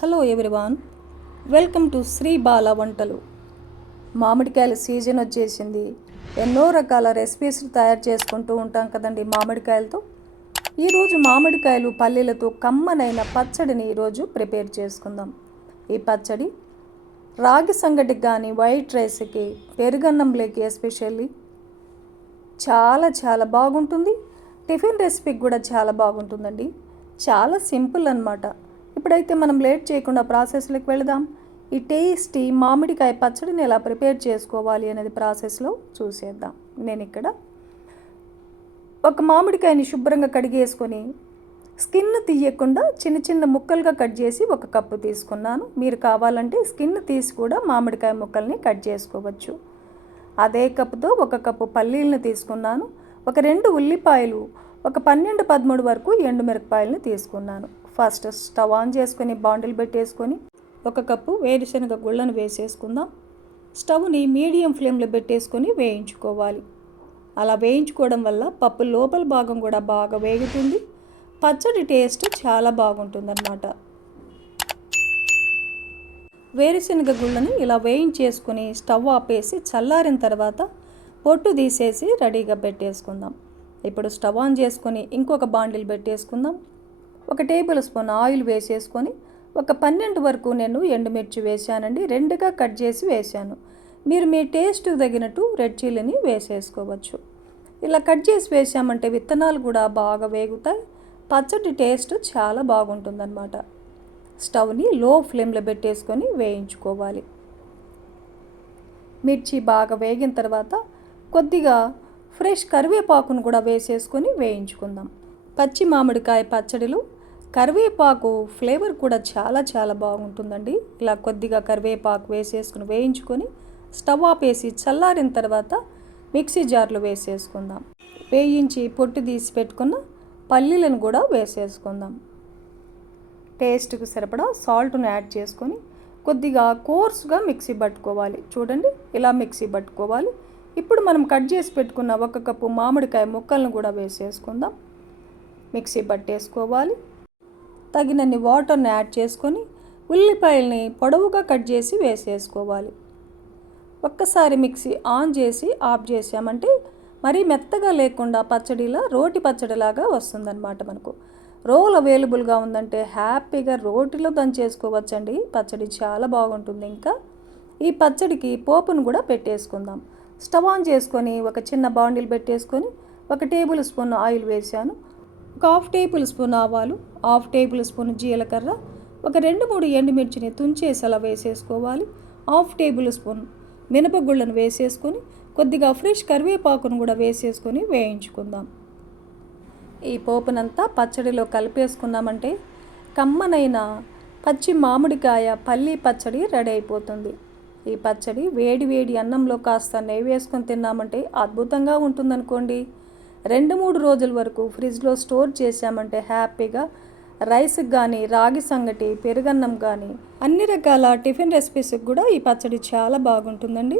Hello everyone welcome to Sri Bala వంటలు మామిడికాయల season వచ్చేసింది. ఎన్నో రకాల రెసిపీస్ తయారు చేసుకుంటూ ఉంటాం కదండి మామిడికాయలతో. ఈరోజు మామిడికాయలు పల్లీలతో కమ్మనైన పచ్చడిని ఈరోజు ప్రిపేర్ చేసుకుందాం. ఈ పచ్చడి రాగి సంగటికి కానీ వైట్ రైస్కి పెరుగన్నంలోకి ఎస్పెషల్లీ చాలా చాలా బాగుంటుంది. టిఫిన్ రెసిపీకి కూడా చాలా బాగుంటుందండి. చాలా సింపుల్ అనమాట ఇప్పుడైతే మనం లేట్ చేయకుండా ప్రాసెస్లోకి వెళదాం ఈ టేస్టీ మామిడికాయ పచ్చడిని ఎలా ప్రిపేర్ చేసుకోవాలి అనేది ప్రాసెస్లో చూసేద్దాం. నేను ఇక్కడ ఒక మామిడికాయని శుభ్రంగా కడిగేసుకొని స్కిన్ తీయకుండా చిన్న చిన్న ముక్కలుగా కట్ చేసి ఒక కప్పు తీసుకున్నాను. మీరు కావాలంటే స్కిన్ తీసి కూడా మామిడికాయ ముక్కల్ని కట్ చేసుకోవచ్చు. అదే కప్పుతో ఒక కప్పు పల్లీలను తీసుకున్నాను. ఒక రెండు ఉల్లిపాయలు ఒక పన్నెండు పదమూడు వరకు ఎండు మిరపకాయలను తీసుకున్నాను. ఫస్ట్ స్టవ్ ఆన్ చేసుకొని బాండిల్ పెట్టేసుకొని ఒక కప్పు వేరుశనగ గుళ్ళను వేసేసుకుందాం. స్టవ్ని మీడియం ఫ్లేమ్లో పెట్టేసుకొని వేయించుకోవాలి. అలా వేయించుకోవడం వల్ల పప్పు లోపల భాగం కూడా బాగా వేగుతుంది. పచ్చడి టేస్ట్ చాలా బాగుంటుందన్నమాట. వేరుశనగ గుళ్ళని ఇలా వేయించేసుకుని స్టవ్ ఆపేసి చల్లారిన తర్వాత పొట్టు తీసేసి రెడీగా పెట్టేసుకుందాం. ఇప్పుడు స్టవ్ ఆన్ చేసుకొని ఇంకొక బాండిల్ పెట్టేసుకుందాం. ఒక టేబుల్ స్పూన్ ఆయిల్ వేసేసుకొని ఒక పన్నెండు వరకు నేను ఎండుమిర్చి వేసానండి రెండుగా కట్ చేసి వేసాను మీరు మీ టేస్ట్ తగినట్టు రెడ్ చిల్లీని వేసేసుకోవచ్చు. ఇలా కట్ చేసి వేసామంటే విత్తనాలు కూడా బాగా వేగుతాయి. పచ్చడి టేస్ట్ చాలా బాగుంటుందన్నమాట. స్టవ్ని లో ఫ్లేమ్లో పెట్టేసుకొని వేయించుకోవాలి. మిర్చి బాగా వేగిన తర్వాత కొద్దిగా ఫ్రెష్ కరివేపాకును కూడా వేసేసుకొని వేయించుకుందాం. పచ్చి మామిడికాయ పచ్చడిలో కరివేపాకు ఫ్లేవర్ కూడా చాలా చాలా బాగుంటుందండి. ఇలా కొద్దిగా కరివేపాకు వేసేసుకుని వేయించుకొని స్టవ్ ఆపేసి చల్లారిన తర్వాత మిక్సీ జార్లో వేసేసుకుందాం. వేయించి పొట్టు తీసి పెట్టుకున్న పల్లీలను కూడా వేసేసుకుందాం. టేస్ట్కి సరిపడా సాల్ట్ను యాడ్ చేసుకొని కొద్దిగా కోర్స్గా మిక్సీ పట్టుకోవాలి. చూడండి ఇలా మిక్సీ పట్టుకోవాలి. ఇప్పుడు మనం కట్ చేసి పెట్టుకున్న ఒక కప్పు మామిడికాయ ముక్కలను కూడా వేసేసుకుందాం. మిక్సీ పట్టేసుకోవాలి. తగినన్ని వాటర్ని యాడ్ చేసుకొని ఉల్లిపాయల్ని పొడవుగా కట్ చేసి వేసేసుకోవాలి. ఒక్కసారి మిక్సీ ఆన్ చేసి ఆఫ్ చేసామంటే మరీ మెత్తగా లేకుండా పచ్చడిలా రోటి పచ్చడిలాగా వస్తుందన్నమాట మనకు. రోల్ అవైలబుల్గా ఉందంటే హ్యాపీగా రోటిలో దంచేసుకోవచ్చండి. పచ్చడి చాలా బాగుంటుంది ఇంకా. ఈ పచ్చడికి పోపును కూడా పెట్టేసుకుందాం. స్టవ్ ఆన్ చేసుకొని ఒక చిన్న బాండిల్ పెట్టేసుకొని ఒక టేబుల్ స్పూన్ ఆయిల్ వేసాను ఒక హాఫ్ టేబుల్ స్పూన్ ఆవాలు హాఫ్ టేబుల్ స్పూన్ జీలకర్ర ఒక రెండు మూడు ఎండుమిర్చిని తుంచేసి అలా వేసేసుకోవాలి. హాఫ్ టేబుల్ స్పూన్ మినపగుళ్ళను వేసేసుకొని కొద్దిగా ఫ్రెష్ కరివేపాకును కూడా వేసేసుకొని వేయించుకుందాం. ఈ పోపునంతా పచ్చడిలో కలిపేసుకున్నామంటే కమ్మనైన పచ్చి మామిడికాయ పల్లి పచ్చడి రెడీ అయిపోతుంది. ఈ పచ్చడి వేడి వేడి అన్నంలో కాస్త నెయ్యి వేసుకొని తిన్నామంటే అద్భుతంగా ఉంటుందనుకోండి. రెండు మూడు రోజుల వరకు ఫ్రిడ్జ్లో స్టోర్ చేసామంటే హ్యాపీగా రైస్కి కానీ రాగి సంగటి పెరుగన్నం కానీ అన్ని రకాల టిఫిన్ రెసిపీస్కి కూడా ఈ పచ్చడి చాలా బాగుంటుందండి.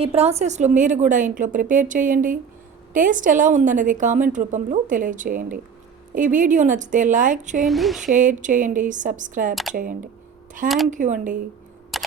ఈ ప్రాసెస్లో మీరు కూడా ఇంట్లో ప్రిపేర్ చేయండి. టేస్ట్ ఎలా ఉందనేది కామెంట్ రూపంలో తెలియచేయండి. ఈ వీడియో నచ్చితే లైక్ చేయండి షేర్ చేయండి సబ్స్క్రైబ్ చేయండి. థ్యాంక్ యూ అండి.